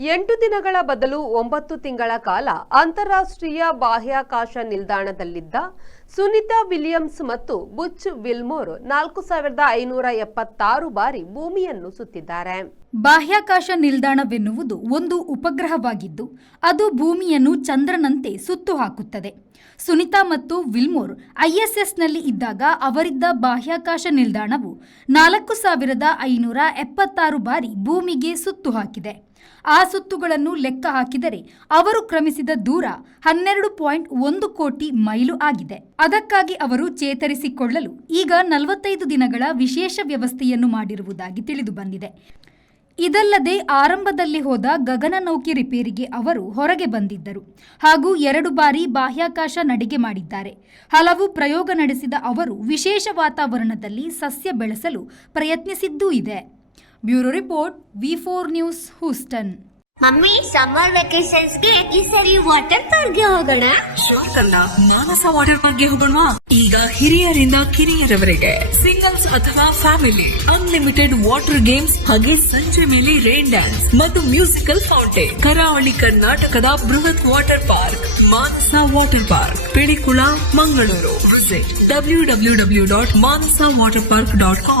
8 ದಿನಗಳ ಬದಲು 9 ತಿಂಗಳ ಕಾಲ ಅಂತಾರಾಷ್ಟ್ರೀಯ ಬಾಹ್ಯಾಕಾಶ ನಿಲ್ದಾಣದಲ್ಲಿದ್ದ ಸುನಿತಾ ವಿಲಿಯಮ್ಸ್ ಮತ್ತು ಬುಚ್ ವಿಲ್ಮೋರ್ 4576 ಬಾರಿ ಭೂಮಿಯನ್ನು ಸುತ್ತಿದ್ದಾರೆ. ಬಾಹ್ಯಾಕಾಶ ನಿಲ್ದಾಣವೆನ್ನುವುದು ಒಂದು ಉಪಗ್ರಹವಾಗಿದ್ದು ಅದು ಭೂಮಿಯನ್ನು ಚಂದ್ರನಂತೆ ಸುತ್ತು ಹಾಕುತ್ತದೆ. ಸುನಿತಾ ಮತ್ತು ವಿಲ್ಮೋರ್ ISSನಲ್ಲಿ ಇದ್ದಾಗ ಅವರಿದ್ದ ಬಾಹ್ಯಾಕಾಶ ನಿಲ್ದಾಣವು 4576 ಬಾರಿ ಭೂಮಿಗೆ ಸುತ್ತು ಹಾಕಿದೆ. ಆ ಸುತ್ತುಗಳನ್ನು ಲೆಕ್ಕ ಹಾಕಿದರೆ ಅವರು ಕ್ರಮಿಸಿದ ದೂರ 12.1 ಕೋಟಿ ಮೈಲು ಆಗಿದೆ. ಅದಕ್ಕಾಗಿ ಅವರು ಚೇತರಿಸಿಕೊಳ್ಳಲು ಈಗ 45 ದಿನಗಳ ವಿಶೇಷ ವ್ಯವಸ್ಥೆಯನ್ನು ಮಾಡಿರುವುದಾಗಿ ತಿಳಿದು ಬಂದಿದೆ. ಇದಲ್ಲದೆ ಆರಂಭದಲ್ಲಿ ಹೋದ ಗಗನನೌಕೆ ರಿಪೇರಿಗೆ ಅವರು ಹೊರಗೆ ಬಂದಿದ್ದರು ಹಾಗೂ 2 ಬಾರಿ ಬಾಹ್ಯಾಕಾಶ ನಡಿಗೆ ಮಾಡಿದ್ದಾರೆ. ಹಲವು ಪ್ರಯೋಗ ನಡೆಸಿದ ಅವರು ವಿಶೇಷ ವಾತಾವರಣದಲ್ಲಿ ಸಸ್ಯ ಬೆಳೆಸಲು ಪ್ರಯತ್ನಿಸಿದ್ದೂ ಇದೆ. Bureau report V4 news Houston. Mummy, summer vacations ಗೆ ಈ ಸರಿ ವಾಟರ್ ಪಾರ್ಕ್ ಗೆ ಹೋಗೋಣ. ಶೋರ್ ಕಲ್ಲ, ಮಾನಸ ವಾಟರ್ ಪಾರ್ಕ್ ಗೆ ಹೋಗೋಣ. ಈಗ ಹಿರಿಯರಿಂದ ಕಿರಿಯರವರೆಗೆ ಸಿಂಗಲ್ಸ್ ಅಥವಾ ಫ್ಯಾಮಿಲಿ ಅನ್ಲಿಮಿಟೆಡ್ ವಾಟರ್ ಗೇಮ್ಸ್ ಹಾಗೆ ಸಂಜೆ ಮೇಲೆ ರೈನ್ ಡ್ಯಾನ್ಸ್ ಮತ್ತು ಮ್ಯೂಸಿಕಲ್ ಫೌಂಟೇನ್. ಕರಾವಳಿ ಕರ್ನಾಟಕದ ಬೃಹತ್ water park Manasa water park, Pilikula, Mangaluru. Visit www.manasawaterpark.com.